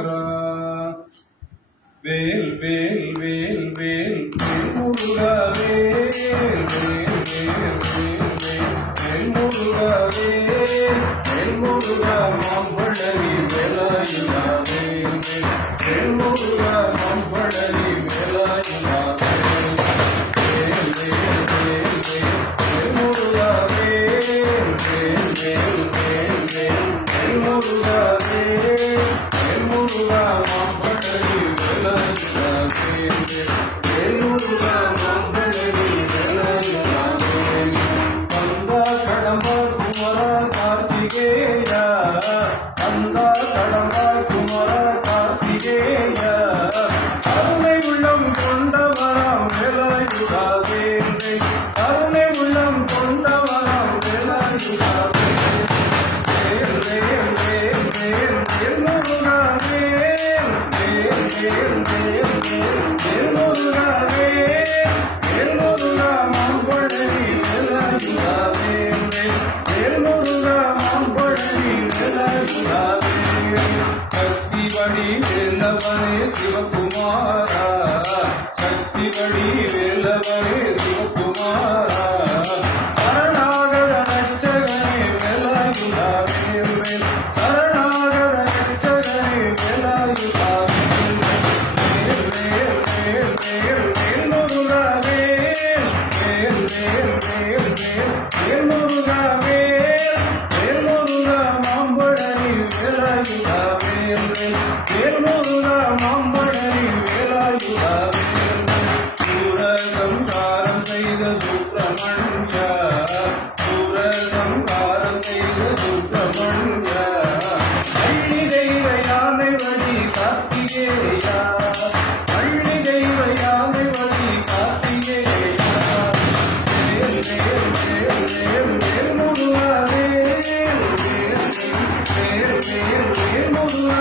குமரா. வேல் வேல் வேல் வேல் வேல் முருகா வேல் வேல் வேல் வேல் வேல் முருகா வேல் வேல் முருகா மாம்பழனி வேலாயுதா வேல் வேல் முருகா மாம்பழனி வேலாயுதா வேல் வேல் வேல் வேல் முருகா வேல் வேல் வேல் வேல் வேல் முருகா வேல் முருகா மாம்பழனி வேலாயுதா வேல் முருகா மாம்பழனி வேலாயுதா கந்தா கடம்பா குமரா கார்த்திகேயா கந்தா கடம்பா குமரா கார்த்திகேயா அருணை உள்ளம் கொண்டவராம் வேலாயுதா வேல் அருணை உள்ளம் கொண்டவராம் வேலாயுதா வேல் வேல் வேல் வேல் வேல் முருகா வேல் வேல் வேல் வேல் வேல் முருகா வேல் முருகா மாம்பழனி வேலாயுதா வேல் முருகா மாம்பழனி வேலாயுதா சக்தி வழி வேலவனே சிவகுமாரா சக்தி வழி வேலவனே சிவகுமாரா சரணாகர ரட்சகனே வேலாயுதா வேல் சரணாகர ரட்சகனே வேலாயுதா வேல் வேல் வேல் வேல் வேல் முருகா வேல் வேல் வேல் வேல் வேல் முருகா வேல் முருகா மாம்பழனி வேலாயுதா வேல் முருகா மாம்பழனி வேலாயுதா சூரசம்காரம் செய்த சுப்பிரமணியா சூரசம்காரம் செய்த சுப்பிரமணியா அள்ளி தெய்வ யானை வழி கார்த்திகேயா அள்ளி தெய்வ யானை வழி கார்த்திகேயா வேல் வேல் வேல் வேல் வேல் முருகா வேல் வேல் வேல் வேல் வேல் முருகா